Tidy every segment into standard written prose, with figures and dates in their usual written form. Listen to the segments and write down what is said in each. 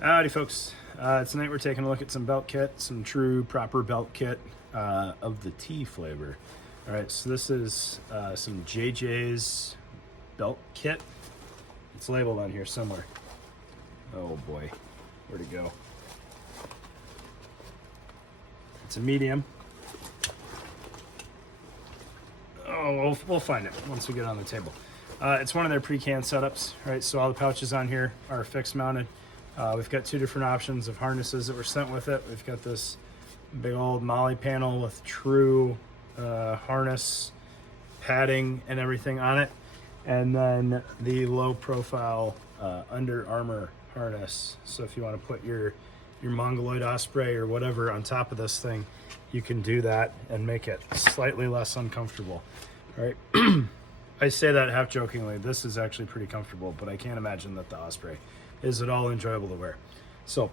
Howdy folks, tonight we're taking a look at some belt kit, some true proper belt kit of the tea flavor. Alright, so this is some JayJays belt kit. It's labeled on here somewhere. Oh boy, where'd it go? It's a medium. Oh, we'll find it once we get it on the table. It's one of their pre-canned setups, right? So all the pouches on here are fixed mounted. We've got two different options of harnesses that were sent with it. We've got this big old Molly panel with true harness padding and everything on it. And then the low profile Under Armour harness. So if you want to put your Mongoloid Osprey or whatever on top of this thing, you can do that and make it slightly less uncomfortable, right? I say that half jokingly. This is actually pretty comfortable, but I can't imagine that the Osprey is at all enjoyable to wear. So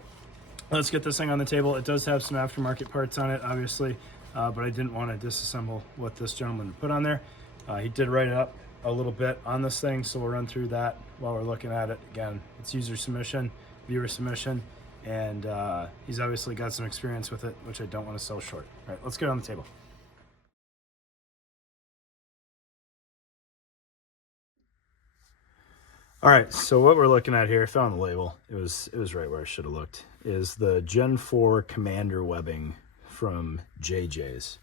let's get this thing on the table. It does have some aftermarket parts on it, obviously, but I didn't want to disassemble what this gentleman put on there. He did write it up a little bit on this thing, so we'll run through that while we're looking at it. Again, it's user submission, viewer submission, and he's obviously got some experience with it, which I don't want to sell short. All right, let's get it on the table. All right, so what we're looking at here, I found the label. It was right where I should have looked. Is the Gen 4 Commander webbing from JayJays.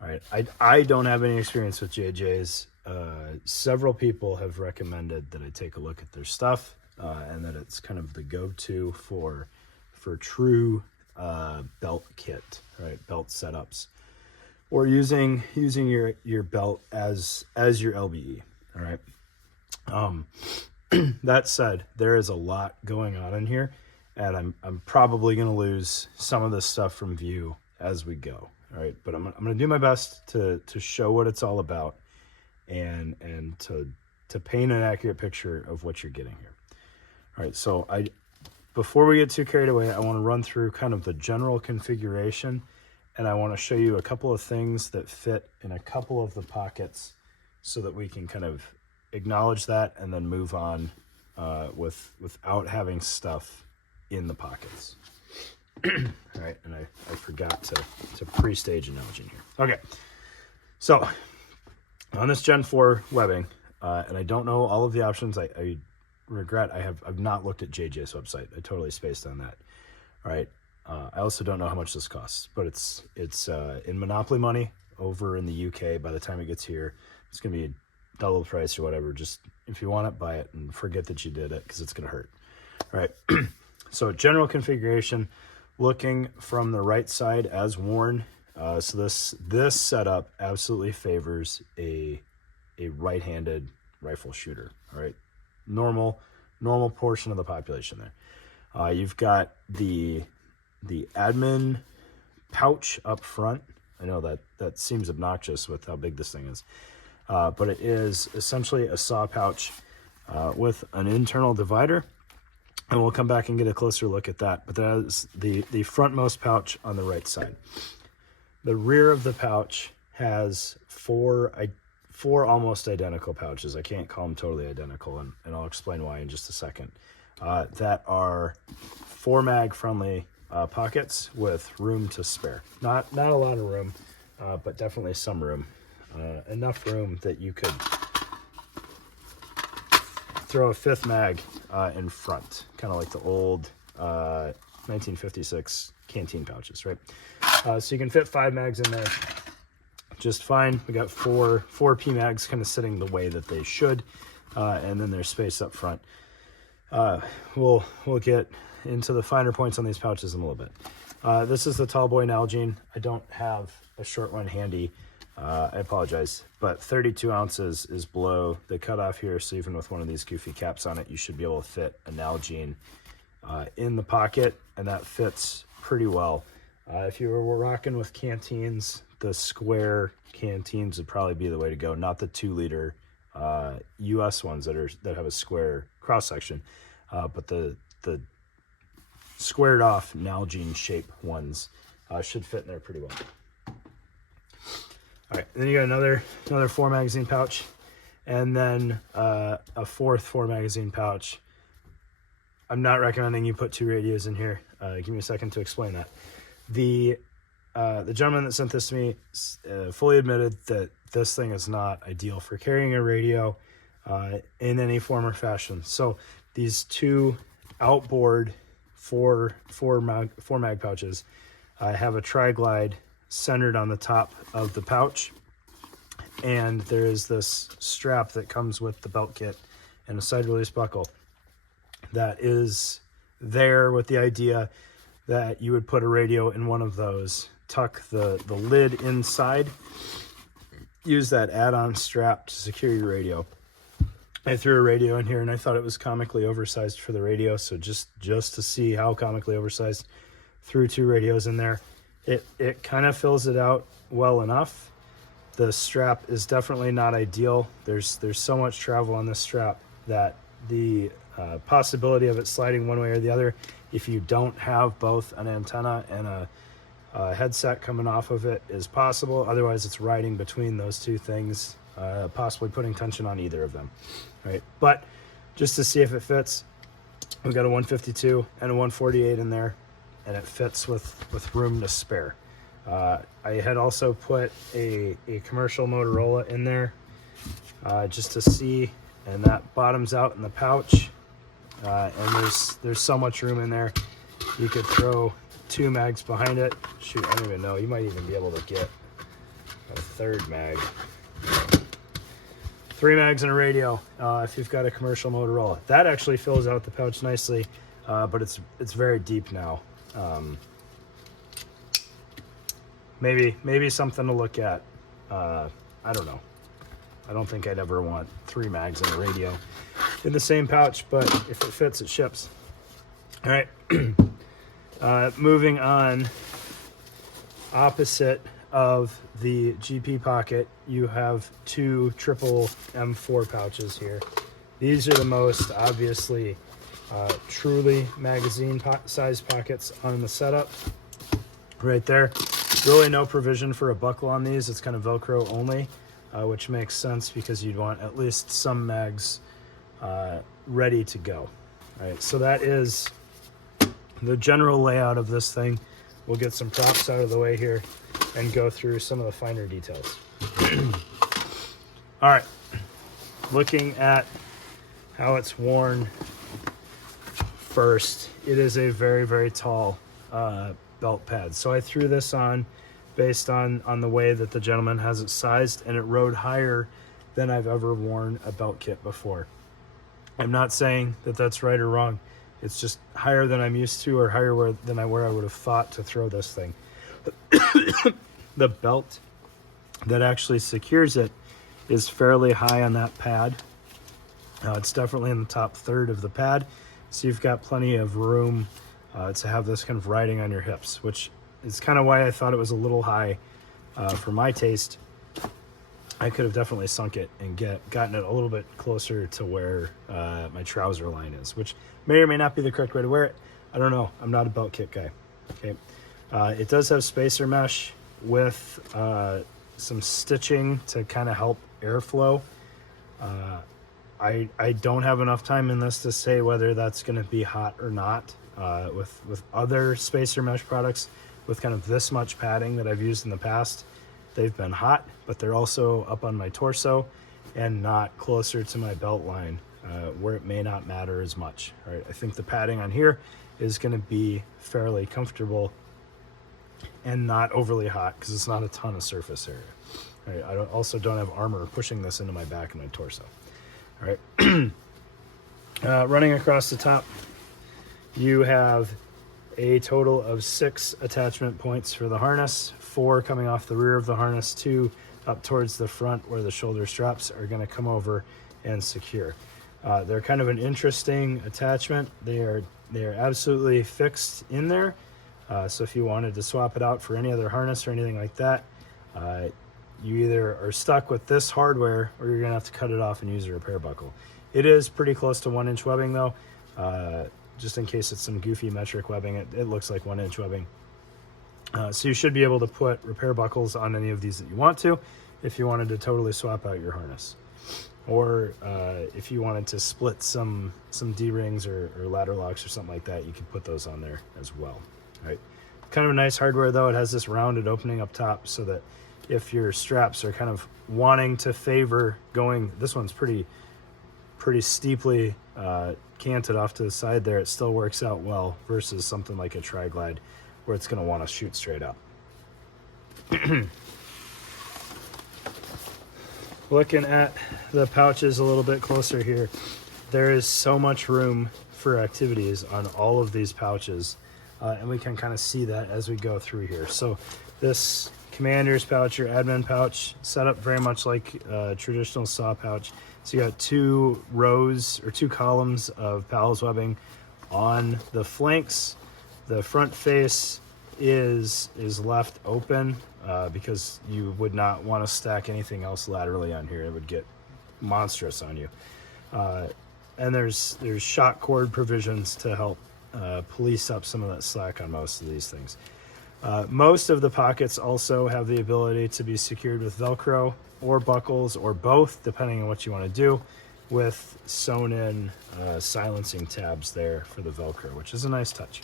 All right, I don't have any experience with JayJays. Several people have recommended that I take a look at their stuff, and that it's kind of the go-to for true belt kit, right? Belt setups, or using your belt as your LBE. All right. That said, there is a lot going on in here, and I'm probably going to lose some of this stuff from view as we go. All right, but I'm going to do my best to show what it's all about, and to paint an accurate picture of what you're getting here. All right, so before we get too carried away, I want to run through kind of the general configuration, and I want to show you a couple of things that fit in a couple of the pockets so that we can kind of acknowledge that and then move on without having stuff in the pockets. All right, and I forgot to pre-stage an imaging here. Okay, so on this Gen 4 webbing, and I don't know all of the options. I regret I've not looked at JayJays website. I totally spaced on that. All right, I also don't know how much this costs, but it's in Monopoly money over in the UK. By the time it gets here, it's gonna be double the price or whatever. Just if you want it, buy it and forget that you did it, because it's gonna hurt. All right. So general configuration, looking from the right side as worn. So this setup absolutely favors a right-handed rifle shooter. All right, normal portion of the population there. You've got the admin pouch up front. I know that seems obnoxious with how big this thing is. But it is essentially a saw pouch with an internal divider, and we'll come back and get a closer look at that. But that is the frontmost pouch on the right side. The rear of the pouch has four almost identical pouches. I can't call them totally identical, and I'll explain why in just a second. That are 4-mag friendly pockets with room to spare. Not a lot of room, but definitely some room. Enough room that you could throw a 5th mag in front, kind of like the old 1956 canteen pouches, right? So you can fit 5 mags in there just fine. We got four PMags kind of sitting the way that they should, and then there's space up front. We'll get into the finer points on these pouches in a little bit. This is the tall boy Nalgene. I don't have a short one handy. I apologize, but 32 ounces is below the cutoff here, so even with one of these goofy caps on it, you should be able to fit a Nalgene in the pocket, and that fits pretty well. If you were rocking with canteens, the square canteens would probably be the way to go, not the 2-liter US ones that have a square cross section, but the squared off Nalgene shape ones should fit in there pretty well. All right, then you got another 4 magazine pouch, and then a 4th 4 magazine pouch. I'm not recommending you put 2 radios in here. Give me a second to explain that. The gentleman that sent this to me fully admitted that this thing is not ideal for carrying a radio in any form or fashion. So these 2 outboard four mag pouches have a tri-glide centered on the top of the pouch, and there is this strap that comes with the belt kit and a side release buckle that is there with the idea that you would put a radio in one of those, tuck the lid inside, use that add-on strap to secure your radio. I threw a radio in here and I thought it was comically oversized for the radio, so just to see how comically oversized, threw 2 radios in there. It kind of fills it out well enough. The strap is definitely not ideal. There's so much travel on this strap that the possibility of it sliding one way or the other, if you don't have both an antenna and a headset coming off of it, is possible. Otherwise, it's riding between those 2 things, possibly putting tension on either of them. Right? But just to see if it fits, we've got a 152 and a 148 in there, and it fits with room to spare. I had also put a commercial Motorola in there just to see, and that bottoms out in the pouch, and there's so much room in there. You could throw 2 mags behind it. Shoot, I don't even know. You might even be able to get a 3rd mag. 3 mags and a radio if you've got a commercial Motorola. That actually fills out the pouch nicely, but it's very deep now. Maybe something to look at. I don't know. I don't think I'd ever want 3 mags and a radio in the same pouch, but if it fits, it ships. All right. Moving on, opposite of the GP pocket, you have 2 triple M4 pouches here. These are the most obviously truly magazine size pockets on the setup. Right there. Really no provision for a buckle on these. It's kind of Velcro only, which makes sense because you'd want at least some mags ready to go. All right, so that is the general layout of this thing. We'll get some props out of the way here and go through some of the finer details. All right, looking at how it's worn first, it is a very, very tall belt pad. So I threw this on based on the way that the gentleman has it sized, and it rode higher than I've ever worn a belt kit before. I'm not saying that that's right or wrong. It's just higher than I'm used to, or higher than where I would have thought to throw this thing. The belt that actually secures it is fairly high on that pad. It's definitely in the top 1/3 of the pad, so you've got plenty of room to have this kind of riding on your hips, which is kind of why I thought it was a little high for my taste. I could have definitely sunk it and gotten it a little bit closer to where my trouser line is, which may or may not be the correct way to wear it. I don't know. I'm not a belt kit guy. Okay, it does have spacer mesh with some stitching to kind of help airflow. I don't have enough time in this to say whether that's going to be hot or not. With other spacer mesh products with kind of this much padding that I've used in the past, they've been hot, but they're also up on my torso and not closer to my belt line, where it may not matter as much. All right, I think the padding on here is going to be fairly comfortable and not overly hot because it's not a ton of surface area. All right, I also don't have armor pushing this into my back and my torso. All right, running across the top, you have a total of 6 attachment points for the harness, 4 coming off the rear of the harness, 2 up towards the front where the shoulder straps are going to come over and secure. They're kind of an interesting attachment. They are absolutely fixed in there. So if you wanted to swap it out for any other harness or anything like that, you either are stuck with this hardware or you're gonna have to cut it off and use a repair buckle. It is pretty close to 1-inch webbing though. Just in case it's some goofy metric webbing, it looks like 1-inch webbing. So you should be able to put repair buckles on any of these that you want to, if you wanted to totally swap out your harness. or if you wanted to split some D-rings or ladder locks or something like that, you can put those on there as well. All right, kind of a nice hardware though. It has this rounded opening up top so that if your straps are kind of wanting to favor going, this one's pretty steeply canted off to the side there, it still works out well versus something like a Tri-Glide where it's going to want to shoot straight up. Looking at the pouches a little bit closer here, there is so much room for activities on all of these pouches, and we can kind of see that as we go through here. So this commander's pouch, your admin pouch, set up very much like a traditional saw pouch. So you got 2 rows or 2 columns of pals webbing on the flanks. The front face is left open because you would not want to stack anything else laterally on here. It would get monstrous on you. And there's shock cord provisions to help police up some of that slack on most of these things. Most of the pockets also have the ability to be secured with Velcro or buckles or both, depending on what you want to do, with sewn in silencing tabs there for the Velcro, which is a nice touch.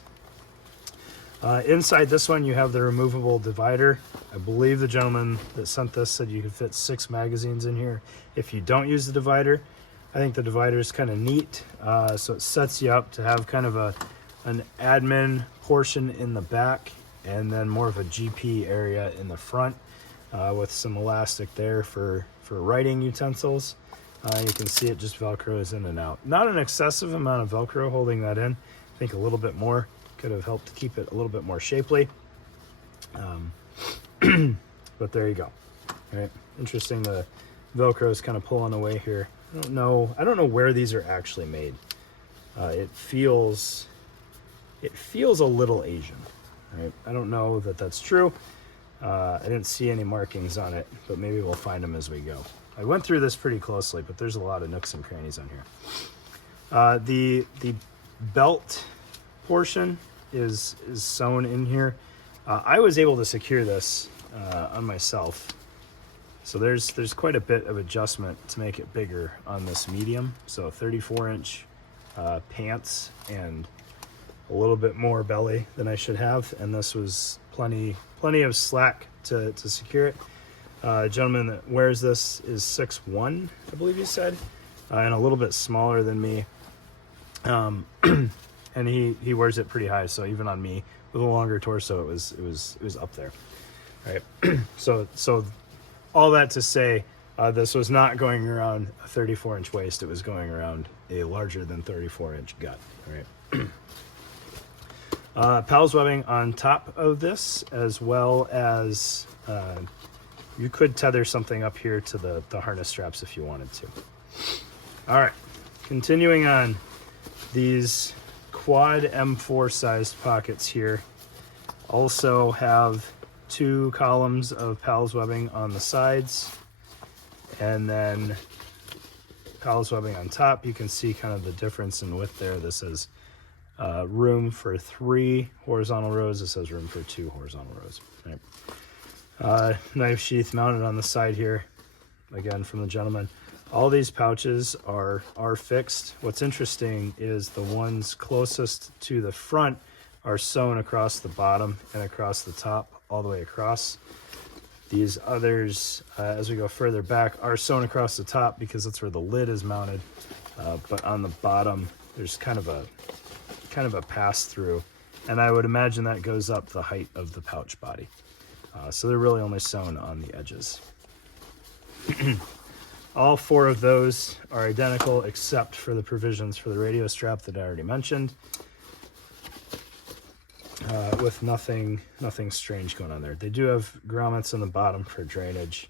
Inside this one, you have the removable divider. I believe the gentleman that sent this said you could fit 6 magazines in here if you don't use the divider. I think the divider is kind of neat, so it sets you up to have kind of an admin portion in the back and then more of a GP area in the front with some elastic there for writing utensils. You can see it just Velcros in and out. Not an excessive amount of Velcro holding that in. I think a little bit more could have helped to keep it a little bit more shapely. But there you go. All right, interesting. The Velcro is kind of pulling away here. I don't know where these are actually made. It feels a little Asian. Right? I don't know that that's true. I didn't see any markings on it, but maybe we'll find them as we go. I went through this pretty closely, but there's a lot of nooks and crannies on here. The belt portion is sewn in here. I was able to secure this on myself. So there's quite a bit of adjustment to make it bigger on this medium. So 34-inch pants and a little bit more belly than I should have, and this was plenty of slack to secure it. Gentleman that wears this is 6'1", I believe you said, and a little bit smaller than me. And he wears it pretty high, so even on me with a longer torso, it was up there. All right. So all that to say, this was not going around a 34-inch waist. It was going around a larger than 34-inch gut. All right. Pals webbing on top of this, as well as you could tether something up here to the harness straps if you wanted to. All right, continuing on, these quad M4 sized pockets here also have 2 columns of pals webbing on the sides, and then pals webbing on top. You can see kind of the difference in width there. This is room for 3 horizontal rows. It says room for 2 horizontal rows. Right. Knife sheath mounted on the side here, again from the gentleman. All these pouches are fixed. What's interesting is the ones closest to the front are sewn across the bottom and across the top, all the way across. These others, as we go further back, are sewn across the top because that's where the lid is mounted. But on the bottom, there's kind of a pass through, and I would imagine that goes up the height of the pouch body. So they're really only sewn on the edges. All 4 of those are identical except for the provisions for the radio strap that I already mentioned, with nothing strange going on there. They do have grommets on the bottom for drainage.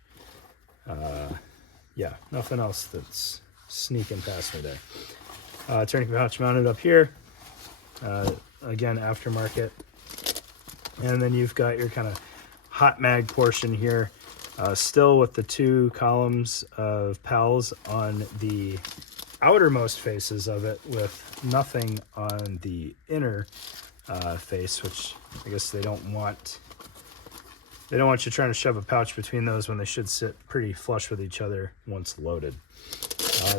Yeah, nothing else that's sneaking past me there. Tourniquet pouch mounted up here. Again, aftermarket. And then you've got your kind of hot mag portion here, still with the 2 columns of pals on the outermost faces of it, with nothing on the inner face, which I guess they don't want you trying to shove a pouch between those when they should sit pretty flush with each other once loaded.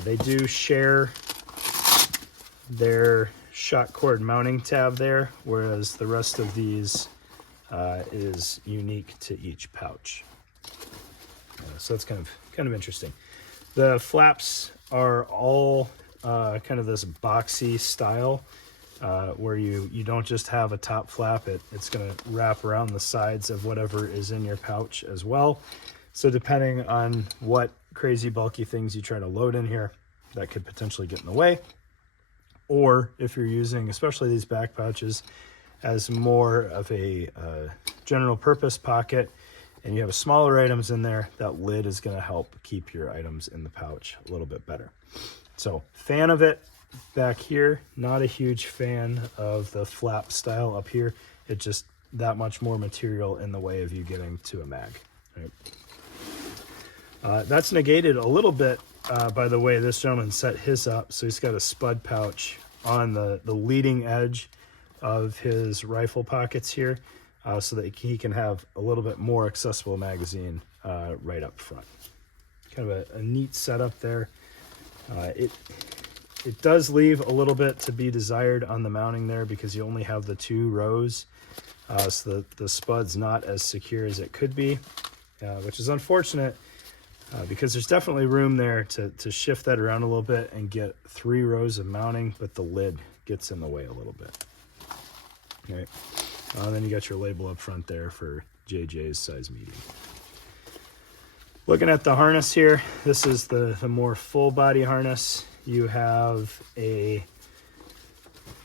They do share their shock cord mounting tab there, whereas the rest of these is unique to each pouch. So that's kind of interesting. The flaps are all kind of this boxy style, where you don't just have a top flap, it's going to wrap around the sides of whatever is in your pouch as well. So depending on what crazy bulky things you try to load in here, that could potentially get in the way. Or if you're using, especially these back pouches, as more of a general purpose pocket, and you have smaller items in there, that lid is going to help keep your items in the pouch a little bit better. So fan of it back here, not a huge fan of the flap style up here. It's just that much more material in the way of you getting to a mag. Right? That's negated a little bit by the way this gentleman set his up. So he's got a spud pouch on the leading edge of his rifle pockets here, so that he can have a little bit more accessible magazine right up front. Kind of a neat setup there. It does leave a little bit to be desired on the mounting there because you only have the 2 rows, so the spud's not as secure as it could be, which is unfortunate because there's definitely room there to shift that around a little bit and get 3 rows of mounting, but the lid gets in the way a little bit. All right. Then you got your label up front there for JayJays size medium. Looking at the harness here, this is the more full body harness. You have a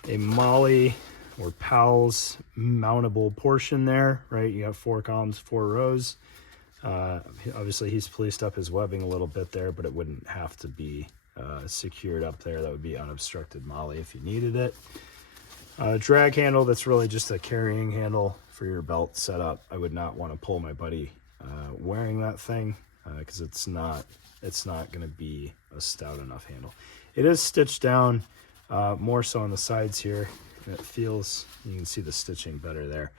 Molly or Powell's mountable portion there, right? You got 4 columns, 4 rows. Obviously he's policed up his webbing a little bit there, but it wouldn't have to be secured up there. That would be unobstructed Molly if you needed it. Drag handle, that's really just a carrying handle for your belt setup. I would not want to pull my buddy wearing that thing because it's not going to be a stout enough handle. It is stitched down more so on the sides here, and it feels, you can see the stitching better there.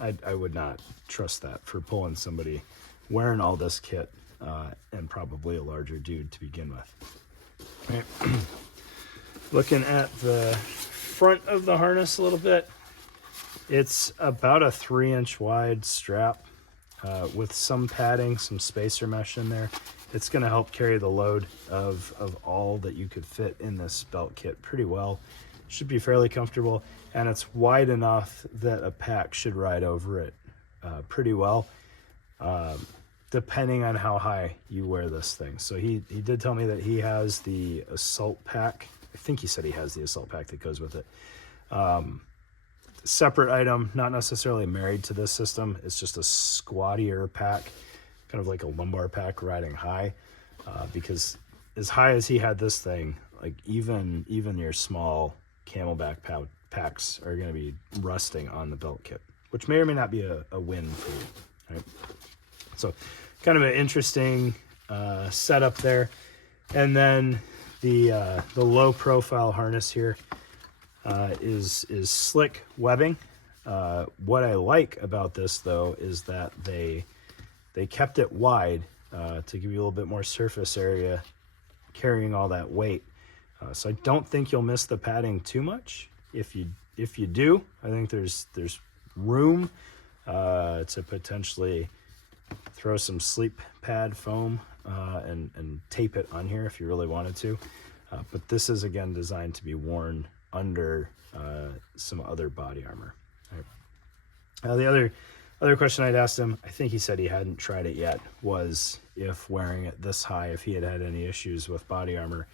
I would not trust that for pulling somebody wearing all this kit and probably a larger dude to begin with. Right. Looking at the front of the harness a little bit, it's about a 3-inch wide strap with some padding, some spacer mesh in there. It's going to help carry the load of all that you could fit in this belt kit pretty well. Should be fairly comfortable, and it's wide enough that a pack should ride over it pretty well, depending on how high you wear this thing. So he did tell me that he has the assault pack. I think he said he has the assault pack that goes with it. Separate item, not necessarily married to this system. It's just a squattier pack, kind of like a lumbar pack riding high, because as high as he had this thing, like even your small Camelback packs are going to be rusting on the belt kit, which may or may not be a win for you. Right? So kind of an interesting setup there. And then the low profile harness here is slick webbing. What I like about this though is that they kept it wide to give you a little bit more surface area carrying all that weight. So I don't think you'll miss the padding too much. If you do, I think there's room to potentially throw some sleep pad foam and tape it on here if you really wanted to. But this is again designed to be worn under some other body armor. Right. The other question I'd asked him, I think he said he hadn't tried it yet, was if wearing it this high, if he had any issues with body armor.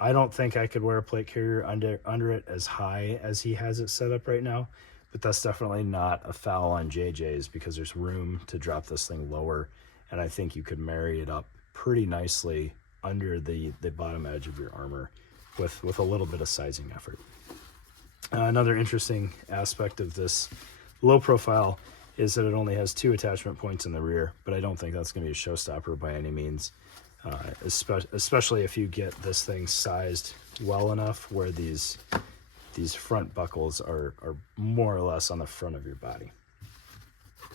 I don't think I could wear a plate carrier under it as high as he has it set up right now, but that's definitely not a foul on JayJays because there's room to drop this thing lower, and I think you could marry it up pretty nicely under the bottom edge of your armor with a little bit of sizing effort. Another interesting aspect of this low profile is that it only has 2 attachment points in the rear, but I don't think that's going to be a showstopper by any means. Especially if you get this thing sized well enough where these front buckles are more or less on the front of your body.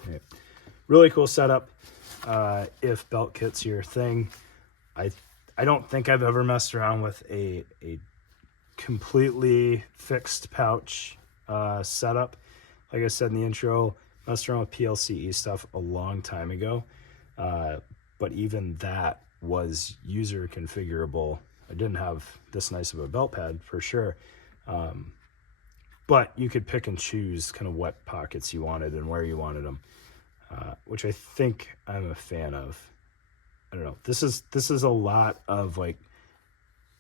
Okay. Really cool setup. If belt kit's your thing, I don't think I've ever messed around with a completely fixed pouch setup. Like I said in the intro, messed around with PLCE stuff a long time ago, but even that was user configurable. I didn't have this nice of a belt pad for sure, but you could pick and choose kind of what pockets you wanted and where you wanted them, which I think I'm a fan of. I don't know. This is a lot of like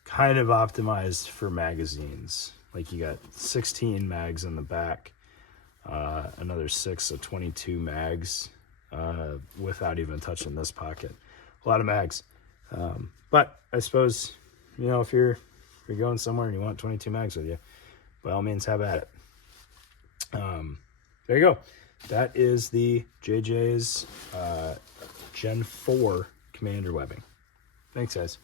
kind of optimized for magazines. Like you got 16 mags in the back, another 6, so 22 mags, without even touching this pocket. A lot of mags. But I suppose, if you're going somewhere and you want 22 mags with you, by all means have at it. There you go. That is the JayJays Gen 4 Commander webbing. Thanks, guys.